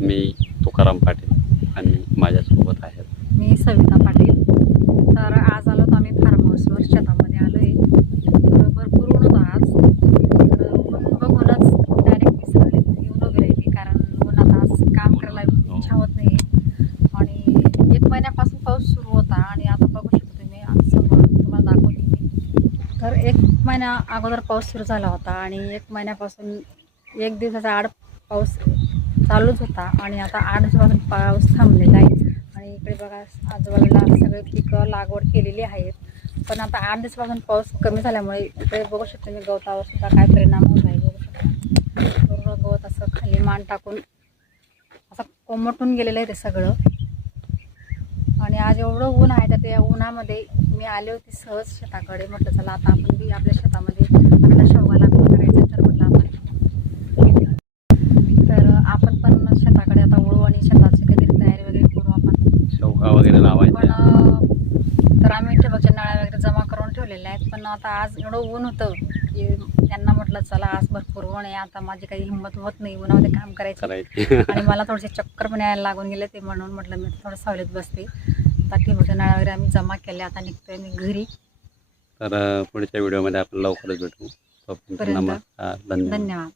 मी तुकाराम पाटील आणि माझ्यासोबत आहेत मी सविता पाटील. तर आज आलो तर आम्ही फार्म हाऊसवर शेतामध्ये आलो आहे भरपूर ऊन होतं आज. तर बघूनच डायरेक्ट मी सगळे येऊन उभी राहिली कारण उन्हात आज काम करायला इच्छा होत नाही आणि एक महिन्यापासून पाऊस सुरू होता आणि आता बघू शकतो तुम्ही आज समोर तुम्हाला दाखवते मी. तर एक महिन्या अगोदर पाऊस सुरू झाला होता आणि एक महिन्यापासून एक दिवसाचा आड पाऊस चालूच होता आणि आता आठ दिवसापासून पाऊस थांबलेला आहे. आणि इकडे बघा आजूबाजूला सगळे पिकं लागवड केलेली आहेत. पण आता आठ दिवसापासून पाऊस कमी झाल्यामुळे इकडे बघू शकता मी गवतावर सुद्धा काय परिणाम होत आहे बघू शकता. गवत असं खाली मान टाकून असं कोमटून गेलेलं आहे ते सगळं. आणि आज एवढं ऊन आहे तर त्या उन्हामध्ये मी आले होते सहज शेताकडे. म्हटलं चला आता आपण बी आपल्या शेतामध्ये आपल्याला शेवगा लागवड करायचं आहे, तर म्हटलं आपण तर आपण पण शेताकडे आता वळू आणि शेताची काहीतरी तयारी वगैरे करू आपण शेवगा वगैरे पण लावायचे अं, तर आम्ही ठिबकच्या नळ्या वगैरे जमा करून ठेवलेल्या आहेत. पण आता आज एवढं ऊन होतं की त्यांना म्हटलं चला आज भरपूर ऊन आहे. आता माझी काही हिंमत होत नाही. उन्हामध्ये काम करायची. आणि मला थोडेसे चक्कर पण यायला लागून गेले ते म्हणून म्हटलं मी थोडं सावलीत बसते. आता ठिबकच्या नळ्या वगैरे आम्ही जमा केल्या. आता निघतोय मी घरी. तर पुढच्या व्हिडिओमध्ये आपण लवकरच भेटू. धन्यवाद.